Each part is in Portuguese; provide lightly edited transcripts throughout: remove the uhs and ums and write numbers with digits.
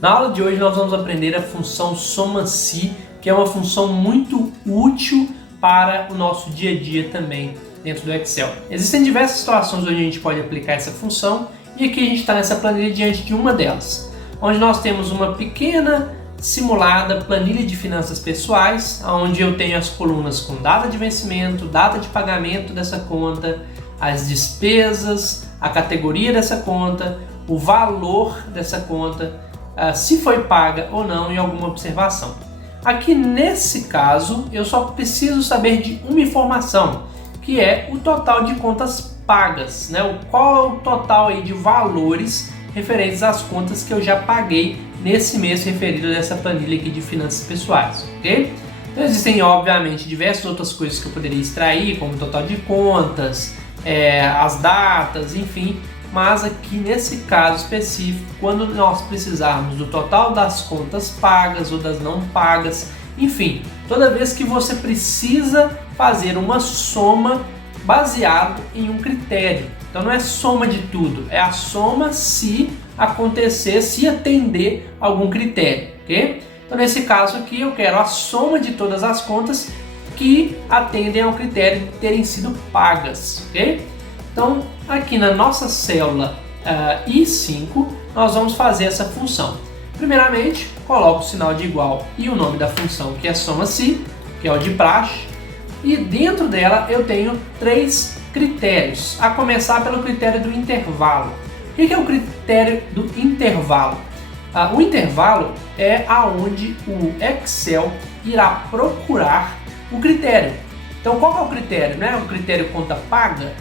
Na aula de hoje nós vamos aprender a função soma-se, que é uma função muito útil para o nosso dia a dia também dentro do Excel. Existem diversas situações onde a gente pode aplicar essa função e aqui a gente está nessa planilha diante de uma delas, onde nós temos uma pequena simulada planilha de finanças pessoais, onde eu tenho as colunas com data de vencimento, data de pagamento dessa conta, as despesas, a categoria dessa conta, o valor dessa conta, se foi paga ou não e alguma observação. Aqui nesse caso eu só preciso saber de uma informação, que é o total de contas pagas, né? Qual é o total aí de valores referentes às contas que eu já paguei nesse mês referido dessa planilha aqui de finanças pessoais, ok? Então existem obviamente diversas outras coisas que eu poderia extrair, como o total de contas, as datas, enfim. Mas aqui nesse caso específico, quando nós precisarmos do total das contas pagas ou das não pagas, enfim, toda vez que você precisa fazer uma soma baseado em um critério. Então não é soma de tudo, é a soma se acontecer, se atender a algum critério, ok? Então nesse caso aqui eu quero a soma de todas as contas que atendem ao critério de terem sido pagas, ok? Então, aqui na nossa célula I5, nós vamos fazer essa função. Primeiramente, coloco o sinal de igual e o nome da função, que é soma-se, que é o de praxe. E dentro dela eu tenho três critérios, a começar pelo critério do intervalo. O que é o critério do intervalo? O intervalo é aonde o Excel irá procurar o critério. Então, qual é o critério? Não é o critério conta paga?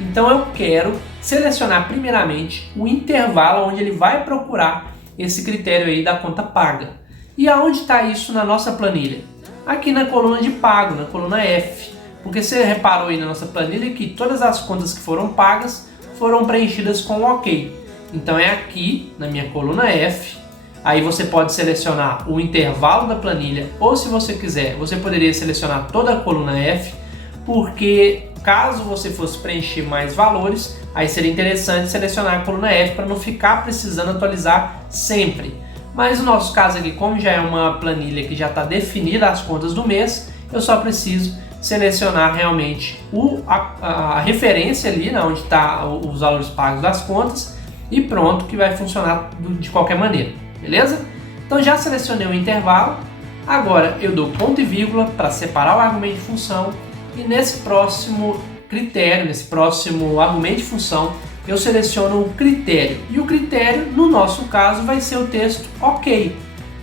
Então eu quero selecionar primeiramente o intervalo onde ele vai procurar esse critério aí da conta paga. E aonde está isso na nossa planilha? Aqui na coluna de pago, na coluna F. Porque você reparou aí na nossa planilha que todas as contas que foram pagas foram preenchidas com OK. Então é aqui na minha coluna F. Aí você pode selecionar o intervalo da planilha, ou se você quiser, você poderia selecionar toda a coluna F, porque caso você fosse preencher mais valores, aí seria interessante selecionar a coluna F para não ficar precisando atualizar sempre. Mas no nosso caso aqui, como já é uma planilha que já está definida as contas do mês, eu só preciso selecionar realmente a referência ali, né, onde está os valores pagos das contas, e pronto, que vai funcionar de qualquer maneira, beleza? Então já selecionei o intervalo, agora eu dou ponto e vírgula para separar o argumento de função. E nesse próximo critério, nesse próximo argumento de função, eu seleciono o critério. E o critério, no nosso caso, vai ser o texto OK.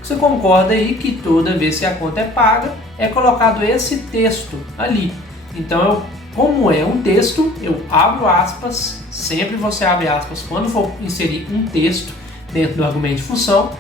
Você concorda aí que toda vez que a conta é paga, é colocado esse texto ali. Então, como é um texto, eu abro aspas, sempre você abre aspas quando for inserir um texto dentro do argumento de função,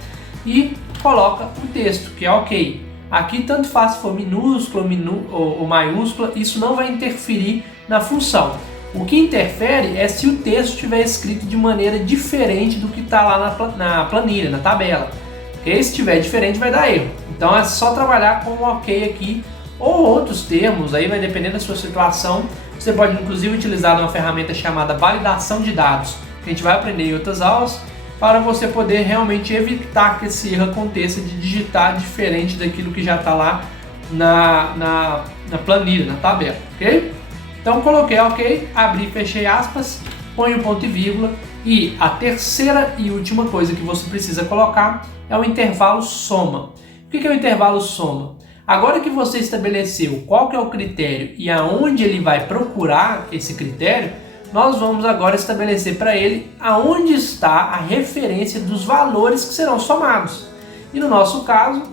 e coloca o texto, que é OK. Aqui tanto faz se for minúscula ou maiúscula, isso não vai interferir na função. O que interfere é se o texto estiver escrito de maneira diferente do que está lá na planilha, na tabela. Porque se estiver diferente vai dar erro. Então é só trabalhar com o OK aqui ou outros termos, aí vai depender da sua situação. Você pode inclusive utilizar uma ferramenta chamada validação de dados, que a gente vai aprender em outras aulas, para você poder realmente evitar que esse erro aconteça de digitar diferente daquilo que já está lá na planilha, na tabela, ok? Então coloquei OK, abri e fechei aspas, ponho ponto e vírgula, e a terceira e última coisa que você precisa colocar é o intervalo soma. O que é o intervalo soma? Agora que você estabeleceu qual que é o critério e aonde ele vai procurar esse critério, nós vamos agora estabelecer para ele aonde está a referência dos valores que serão somados. E no nosso caso,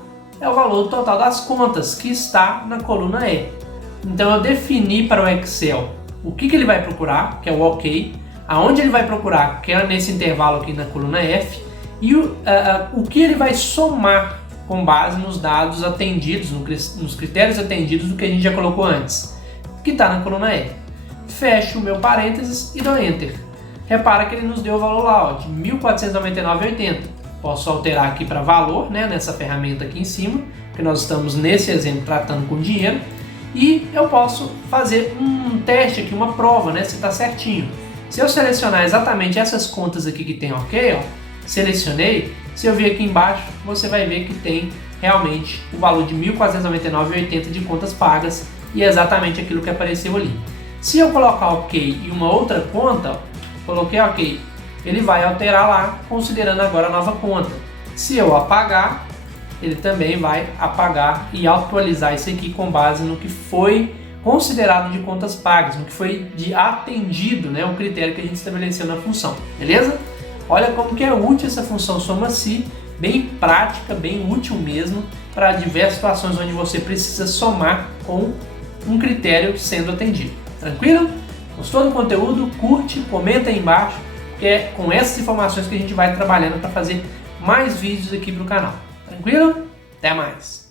é o valor total das contas, que está na coluna E. Então eu defini para o Excel o que ele vai procurar, que é o OK, aonde ele vai procurar, que é nesse intervalo aqui na coluna F, e o que ele vai somar com base nos dados atendidos, nos critérios atendidos do que a gente já colocou antes, que está na coluna E. Fecho o meu parênteses e dou Enter. Repara que ele nos deu o valor lá, ó, de R$ 1.499,80. Posso alterar aqui para valor, né, nessa ferramenta aqui em cima, porque nós estamos nesse exemplo tratando com dinheiro. E eu posso fazer um teste aqui, uma prova, né, se está certinho. Se eu selecionar exatamente essas contas aqui que tem OK, ó, selecionei, Se eu vir aqui embaixo, você vai ver que tem realmente o valor de R$ 1.499,80 de contas pagas e é exatamente aquilo que apareceu ali. Se eu colocar OK e uma outra conta, ó, coloquei OK, ele vai alterar lá, considerando agora a nova conta. Se eu apagar, ele também vai apagar e atualizar isso aqui com base no que foi considerado de contas pagas, no que foi de atendido, né, o critério que a gente estabeleceu na função, beleza? Olha como que é útil essa função soma-se, bem prática, bem útil mesmo para diversas situações onde você precisa somar com um critério sendo atendido. Tranquilo? Gostou do conteúdo? Curte, comenta aí embaixo, que é com essas informações que a gente vai trabalhando para fazer mais vídeos aqui para o canal. Tranquilo? Até mais!